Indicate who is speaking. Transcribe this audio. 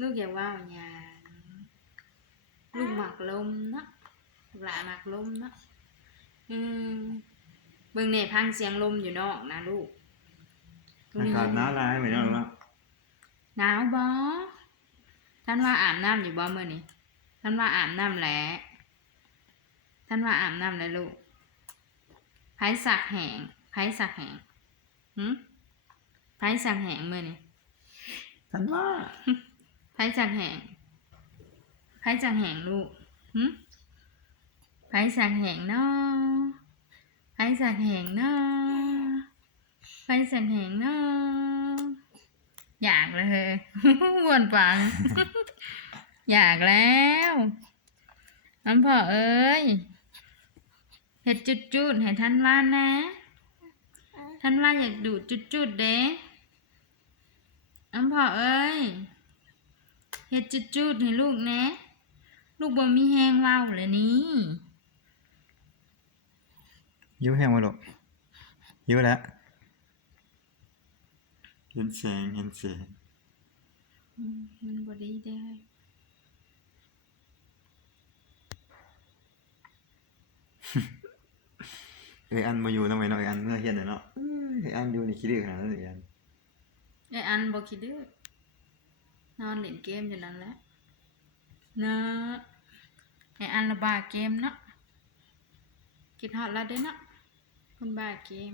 Speaker 1: ลูกอย่าว่าอย่างลูกหมักลมเนาะลูกหลานหมักลมเนาะอืมเบิ่งเนี่ยพังเสียงลมอยู่นอกนะลูกตรง
Speaker 2: อา
Speaker 1: นี้
Speaker 2: กาศหนาวหลายเหมือนกันเนาะ
Speaker 1: หนาวบ่ท่านว่าอาบน้ำอยู่บ่เมื่อนี้ท่านว่าอาบน้ำแหละท่านว่าอาบน้ำแล้วลูกไผสักแหงไผสักแหงหืมไผสักแหงเมื่อนี้
Speaker 2: ฉันว่า
Speaker 1: ไผสักแหงไผสักแหงลูกหืมไผสักแหงเนาะไผสักแหงเนาะไผสักแหงเนาะอยากเลยวนฟัง อยากแล้วน้ำพ่อเอ้ยเห็ดจุดจุดให้ท่านว่านะ ท่านว่าอยากดูจุดจุดเด้น้ำพ่อเอ้ย เห็ดจุดจุดๆให้ลูกนะลูกบ่มีแหงเว้าเลยนี่
Speaker 2: ยิ้วแห้งมาลูกยิ้วแล้วเห็นแสงเห็นแสง
Speaker 1: อืมมันบ่ดีเด้อ
Speaker 2: เอ้ยอันมาอยู่ทำไมเนาะเอ้ยอันเมื่อเฮียนน่ะเนาะเอ้ยเอ้ยอันอยู่นี่คิดดื้อขนาดนั้นเลยอัน
Speaker 1: ไอ้อันบ่คิดดื้อ นอนเล่นเกมอยู่นั่นแหละเนาะไอ้อันละบาเกมเนาะคิดฮอดแล้วเด้อเนาะคนบ้าเกม